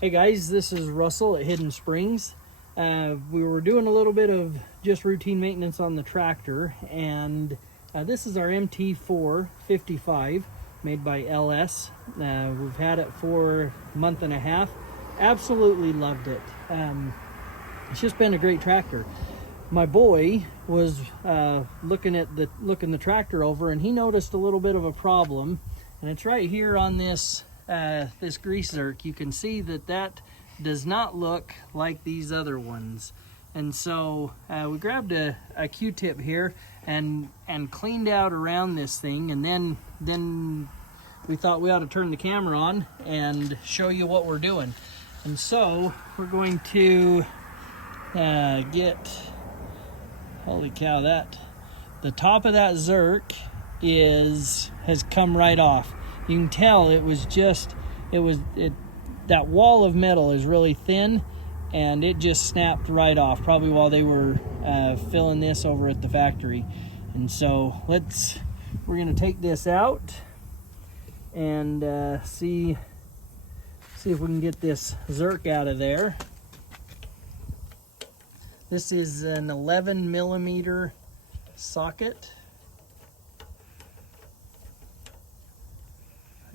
Hey guys, this is Russell at Hidden Springs. We were doing a little bit of just routine maintenance on the tractor, and this is our MT455 made by LS. We've had it for a month and a half. Absolutely loved it. It's just been a great tractor. My boy was looking the tractor over, and he noticed a little bit of a problem, and it's right here on this grease Zerk. You can see that does not look like these other ones, and so we grabbed a Q-tip here and cleaned out around this thing, and then we thought we ought to turn the camera on and show you what we're doing. And so we're going to holy cow, the top of that Zerk has come right off. You can tell that wall of metal is really thin, and it just snapped right off, probably while they were filling this over at the factory. And so we're gonna take this out and see if we can get this Zerk out of there. This is an 11 millimeter socket.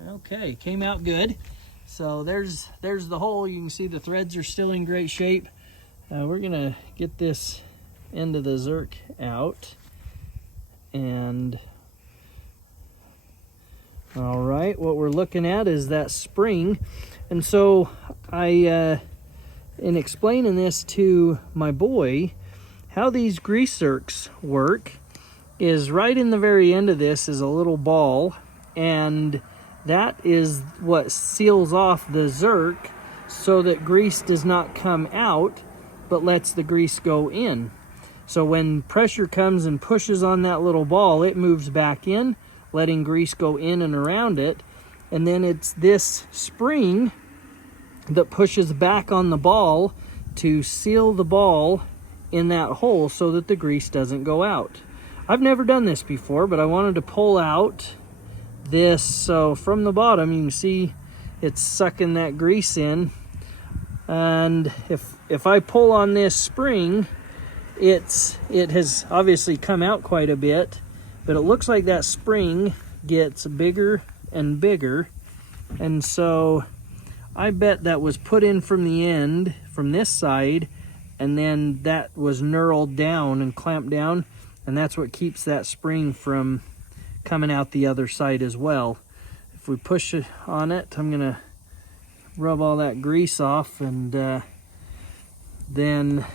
Okay, came out good. So there's the hole. You can see the threads are still in great shape. We're gonna get this end of the Zerk out. And all right, what we're looking at is that spring. And so in explaining this to my boy, how these grease Zerks work is right in the very end of this is a little ball, and that is what seals off the Zerk so that grease does not come out but lets the grease go in. So when pressure comes and pushes on that little ball, it moves back in, letting grease go in and around it, and then it's this spring that pushes back on the ball to seal the ball in that hole so that the grease doesn't go out. I've never done this before, but I wanted to pull out this. So from the bottom, you can see it's sucking that grease in. And if I pull on this spring, it has obviously come out quite a bit, but it looks like that spring gets bigger and bigger. And so I bet that was put in from the end, from this side, and then that was knurled down and clamped down, and that's what keeps that spring from coming out the other side as well. If we push it on it, I'm gonna rub all that grease off, and then,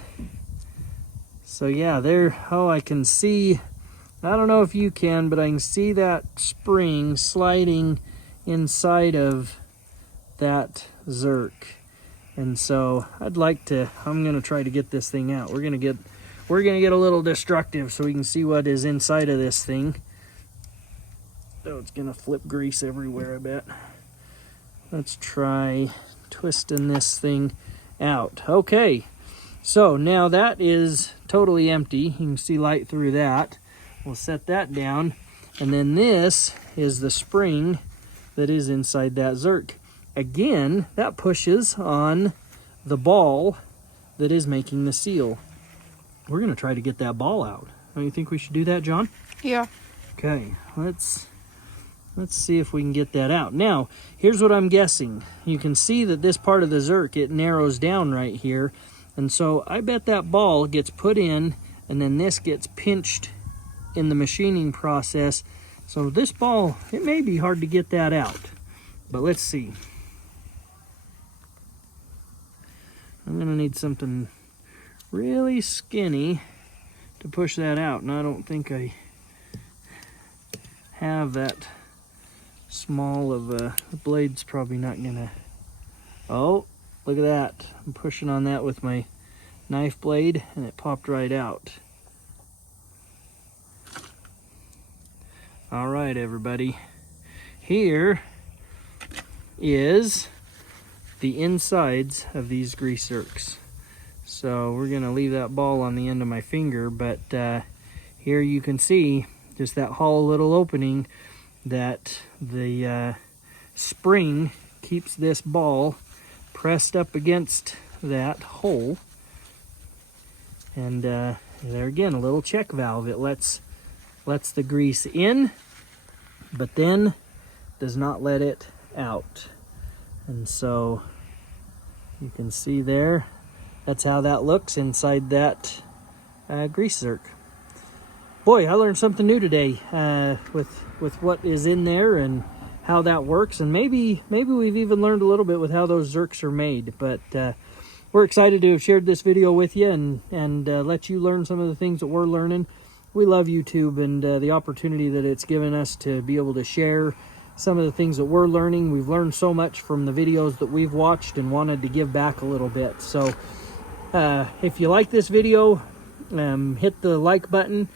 so yeah, there, oh, I can see, I don't know if you can, but I can see that spring sliding inside of that Zerk. And so I'm gonna try to get this thing out. We're gonna get a little destructive so we can see what is inside of this thing. So it's gonna flip grease everywhere, I bet. Let's try twisting this thing out. Okay, so now that is totally empty. You can see light through that. We'll set that down, and then this is the spring that is inside that Zerk. Again, that pushes on the ball that is making the seal. We're gonna try to get that ball out. Don't you think we should do that, John? Yeah. Okay, let's see if we can get that out. Now, here's what I'm guessing. You can see that this part of the Zerk, it narrows down right here. And so I bet that ball gets put in, and then this gets pinched in the machining process. So this ball, it may be hard to get that out, but let's see. I'm gonna need something really skinny to push that out, and I don't think I have that small of a, the blade's probably not gonna, oh, look at that. I'm pushing on that with my knife blade, and it popped right out. All right, everybody. Here is the insides of these grease Zerks. So we're gonna leave that ball on the end of my finger, but here you can see just that hollow little opening that the spring keeps this ball pressed up against that hole. And there again, a little check valve. It lets the grease in, but then does not let it out. And so you can see there, that's how that looks inside that grease Zerk. Boy, I learned something new today with what is in there and how that works, and maybe we've even learned a little bit with how those Zerks are made. But we're excited to have shared this video with you and let you learn some of the things that we're learning. We love YouTube and the opportunity that it's given us to be able to share some of the things that we're learning. We've learned so much from the videos that we've watched and wanted to give back a little bit. So if you like this video, hit the like button.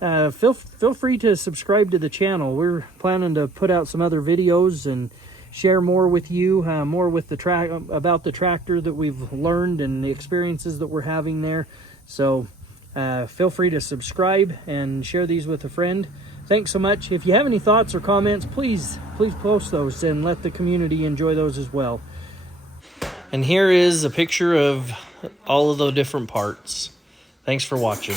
Feel free to subscribe to the channel. We're planning to put out some other videos and share more with you, more with the about the tractor that we've learned and the experiences that we're having there. So feel free to subscribe and share these with a friend. Thanks so much. If you have any thoughts or comments, please post those and let the community enjoy those as well. And here is a picture of all of the different parts. Thanks for watching.